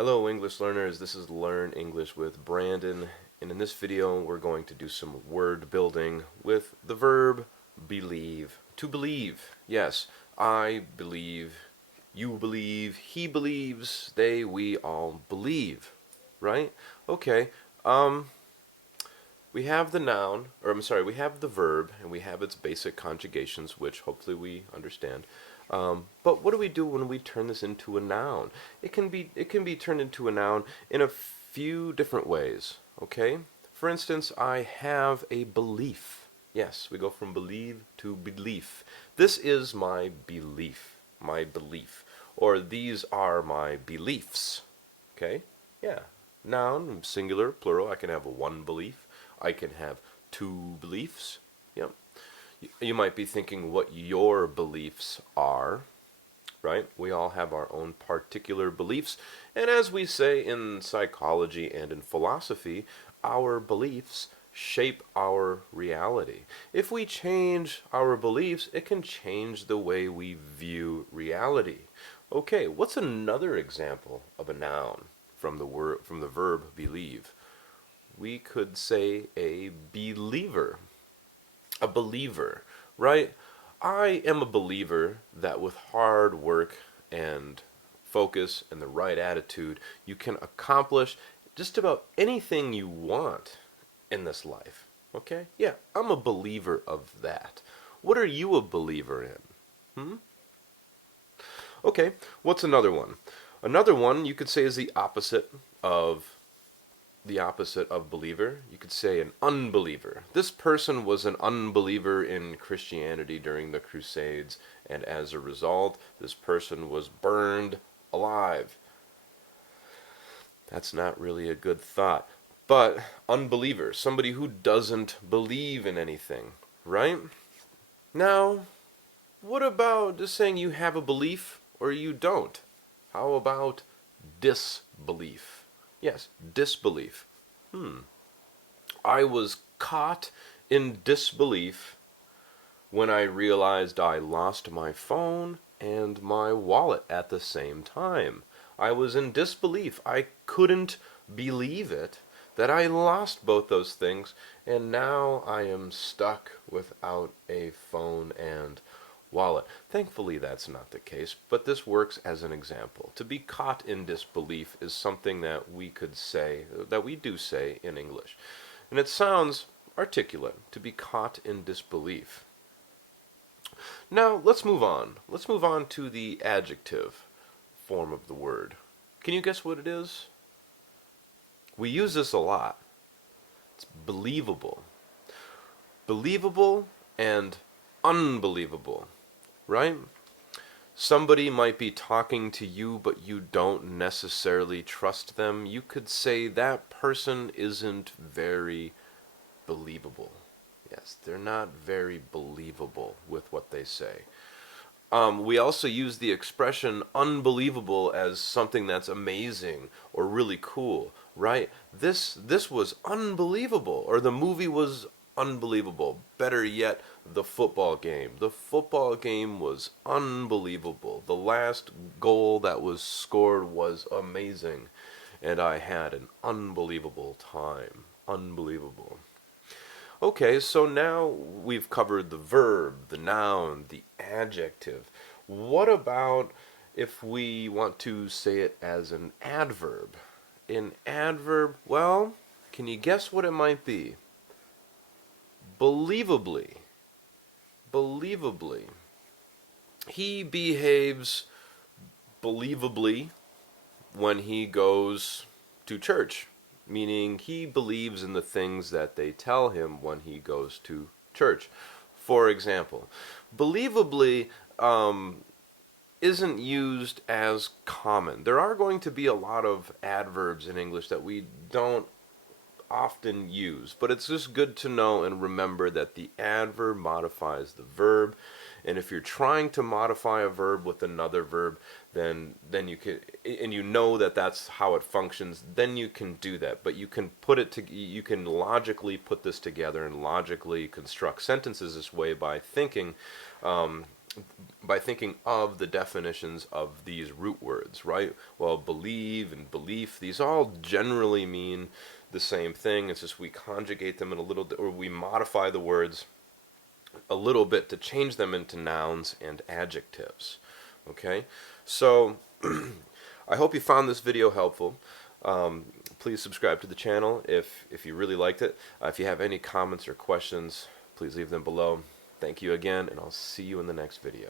Hello English learners, this is Learn English with Brandon, and in this video we're going to do some word building with the verb believe. To believe, yes, I believe, you believe, he believes, they, we all believe, right? Okay, we have the noun, or I'm sorry, we have the verb, and we have its basic conjugations, which hopefully we understand. But what do we do when we turn this into a noun? It can be turned into a noun in a few different ways. Okay. For instance, I have a belief. Yes, we go from believe to belief. This is my belief. My belief. Or these are my beliefs. Okay? Yeah. Noun, singular, plural. I can have one belief. I can have two beliefs. Yep. You might be thinking what your beliefs are, right? We all have our own particular beliefs. And as we say in psychology and in philosophy, our beliefs shape our reality. If we change our beliefs, it can change the way we view reality. Okay, what's another example of a noun from the verb believe? We could say a believer. A believer, right? I am a believer that with hard work and focus and the right attitude, you can accomplish just about anything you want in this life. Okay? Yeah, I'm a believer of that. What are you a believer in? Hmm? Okay, what's another one? Another one you could say is the opposite of believer. You could say an unbeliever. This person was an unbeliever in Christianity during the Crusades, and as a result, this person was burned alive. That's not really a good thought. But unbeliever, somebody who doesn't believe in anything, right? Now, what about just saying you have a belief or you don't? How about disbelief? Yes, disbelief. I was caught in disbelief when I realized I lost my phone and my wallet at the same time. I was in disbelief. I couldn't believe it that I lost both those things, and now I am stuck without a phone and wallet. Thankfully, that's not the case, but this works as an example. To be caught in disbelief is something that we could say, that we do say in English. And it sounds articulate, to be caught in disbelief. Now, let's move on. Let's move on to the adjective form of the word. Can you guess what it is? We use this a lot. It's believable. Believable and unbelievable, right? Somebody might be talking to you, but you don't necessarily trust them. You could say that person isn't very believable. Yes, they're not very believable with what they say. We also use the expression unbelievable as something that's amazing or really cool, right? This was unbelievable, or the movie was unbelievable. Better yet, the football game. The football game was unbelievable. The last goal that was scored was amazing, and I had an unbelievable time. Unbelievable. Okay, so now we've covered the verb, the noun, the adjective. What about if we want to say it as an adverb? An adverb, well, can you guess what it might be? Believably. Believably. He behaves believably when he goes to church, meaning he believes in the things that they tell him when he goes to church. For example, believably isn't used as common. There are going to be a lot of adverbs in English that we don't often use, but it's just good to know and remember that the adverb modifies the verb, and if you're trying to modify a verb with another verb, then you can, and you know that that's how it functions, then you can do that. But you can you can logically put this together and logically construct sentences this way by thinking by thinking of the definitions of these root words, right? Well, believe and belief, these all generally mean the same thing. It's just we conjugate them in a little, or we modify the words a little bit to change them into nouns and adjectives. Okay, so I hope you found this video helpful. Please subscribe to the channel if you really liked it. If you have any comments or questions, please leave them below. Thank you again, and I'll see you in the next video.